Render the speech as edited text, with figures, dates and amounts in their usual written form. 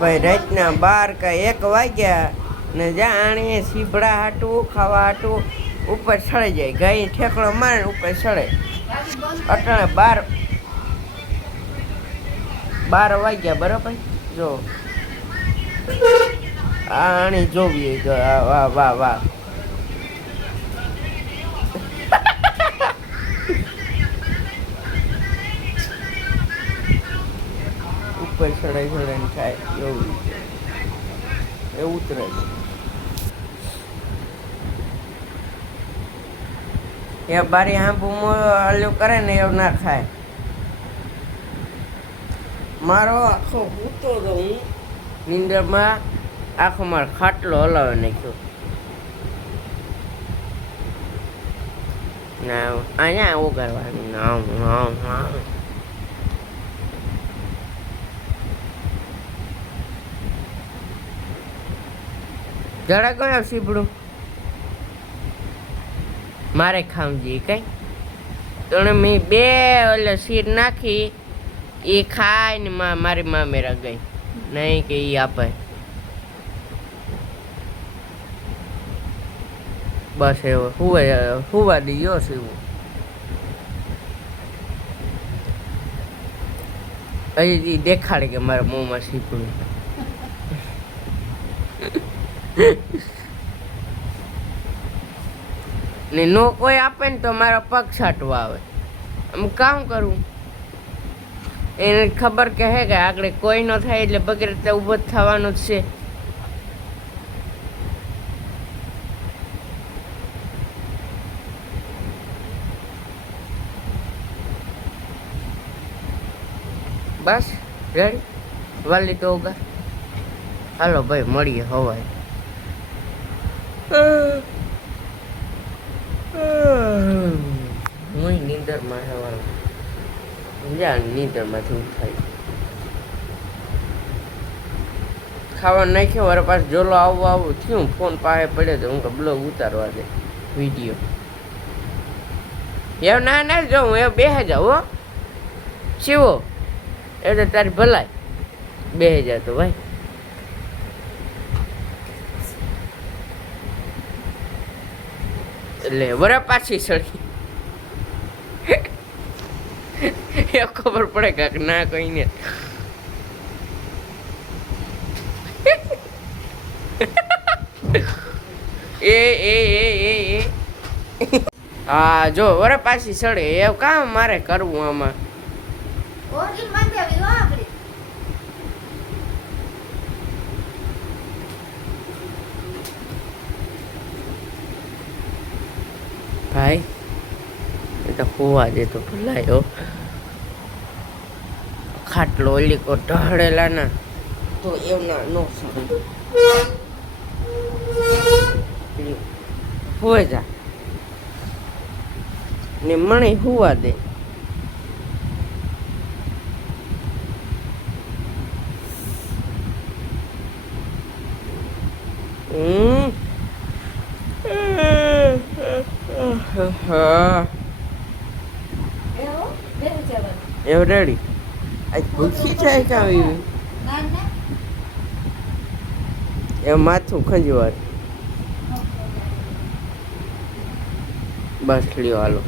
ભાઈ રાતના 12 કે 1 વાગ્યા ને જાણે સીભડા હાટું ખાવા હાટું ઉપર ચડી જાય ગાય ઠેકડો મારે ઉપર ચડે અટાણે 12 વાગ્યા બરાબર જો આણી જોવી વાહ વાહ વાહ ઉપર ચડાઈ ચડાઈને ખાય એવું એ ઉતરે એ બારી હાંભુ હલ્યો કરે ને એવું ના ખાય મારો આખો ભૂતો તો હું નીંદરમાં આખો મારો ખાટલો હલાવે નાખ્યો ના અહીંયા ઉગાડવાનું ના જરા કયો સીપડું મારે ખામજી કઈ તો મેં 2 ઓલે શીર નાખી એ ખાઈને મારી મામેરા ગઈ નહીં કે એ આપે બસ એવો હુવા દીયો છે એવું હજી દેખાડે કે મારા મોંમાં સીપડું ને નો કોઈ આપે ને તો મારા પગ છાંટવા આવે આમ કામ કરું એને ખબર કે હે કે આગળ કોઈ ન થાય એટલે બગેર તો ઊભો જ થવાનું જ છે બસ રેડી વાલી તો ઉગા હાલો ભાઈ મળીએ હવાય હું નીંદરમાં હેવાનું જાણ નીંદરમાંથી ઉઠાય ખાવાનું નાખ્યો મારા પાસે જોલો આવું થયું ફોન પાસે પડ્યો તો હું કે બ્લોગ ઉતારવા દે વિડીયો એવું ના જો હું એવું બેસી જાઉં હો શિવો એ તો તારી ભલાય બેસી જાય તો ભાઈ એટલે વરા પાછી સડી એ ખબર પડે કાક ના કહીને એ હા જો વરા પાછી સડે એવું કામ મારે કરવું આમાં ભાઈ એ તો હોવા દે તો ભલાયો ખાટલો ઓલી કો ઢળેલા ના તો એવું ના નો હોય જા ને મને હોવા દે એવું રેડી આજ ભૂખી જાય કામ એ માથું ખંજવાર બસ લ્યો હાલો